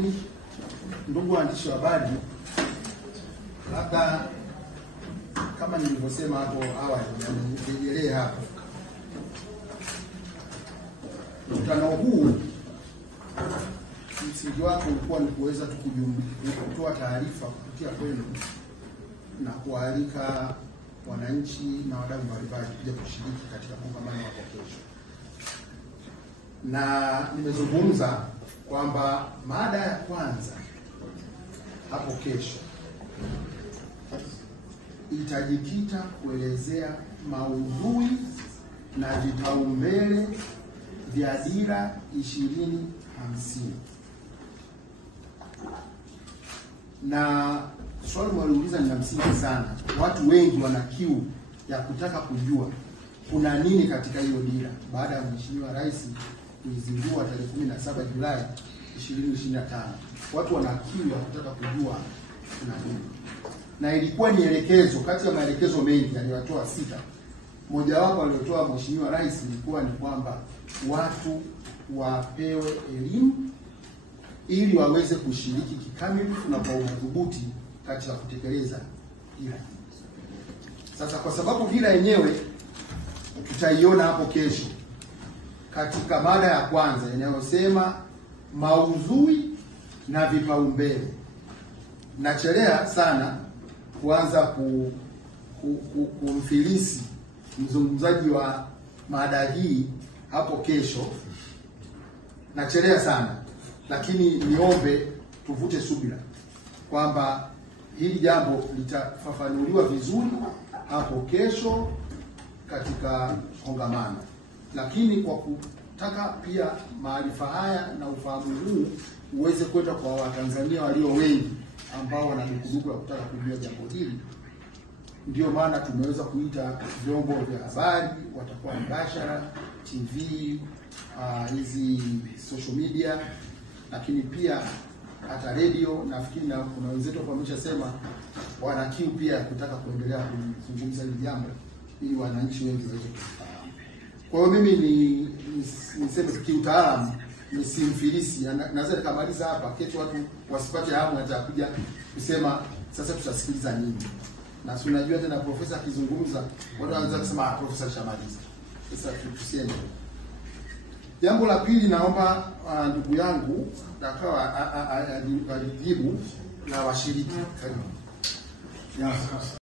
Karibuni ndugu waandishi wa habari. Labda kama nilivyosema hapo awali, nirejelee hapo. Mkutano huu msingi wake ulikuwa ni kuweza kutoa taarifa kupitia kwenu na kualika wananchi na wadau mbalimbali kuja kushiriki katika kongamano hapo kesho. Na nimezungumza kwamba mada ya kwanza hapo kesho itajikita kuelezea maudhui na vipaumbele vya Dira 2050. Na swali mwaliuliza ni la msingi sana. Watu wengi wana kiu ya kutaka kujua kuna nini katika hiyo dira baada ya Mheshimiwa Rais kuizindua tarehe 17 Julai 2025. Watu wana kiu ya kutaka kujua kuna nini. Na ilikuwa ni elekezo kati ya maelekezo mengi aliyotoa 6. Mojawapo aliyotoa Mheshimiwa Rais ilikuwa ni kwamba watu wapewe elimu ili waweze kushiriki kikamilifu na kwa madhubuti katika kutekeleza dira. Sasa kwa sababu dira yenyewe tutaiona hapo kesho katika mada ya kwanza inayosema maudhui na vipaumbele, nachelea sana kuanza kumfilisi mzungumzaji wa mada hii hapo kesho. Nachelea sana, lakini niombe tuvute subira kwamba hili jambo litafafanuliwa vizuri hapo kesho katika kongamano. Lakini kwa kutaka pia maarifa haya na ufahamu huu uweze kwenda kwa Watanzania walio wengi ambao wana dukuduku ya kutaka kujua jambo hili, ndio maana tumeweza kuita vyombo vya habari, watakuwa mbashara, TV, hizi social media, lakini pia hata radio. Nafikiri na kuna wenzetu kwa wameshasema wana kiu pia kutaka kuendelea kuzungumza hili jambo ili wananchi wengi waweze kufahamu. Kwa hiyo mimi niseme kiutaalamu nisimfilisi, naweza nikamaliza hapa kesho watu wasipate hamu hata kuja kusema sasa tutasikiliza nini. Na si unajua tena profesa akizungumza watu wanaanza kusema profesa shamaliza. Sasa tusiende. Jambo la pili, naomba ndugu yangu akawa alijibu la washiriki. Karibu.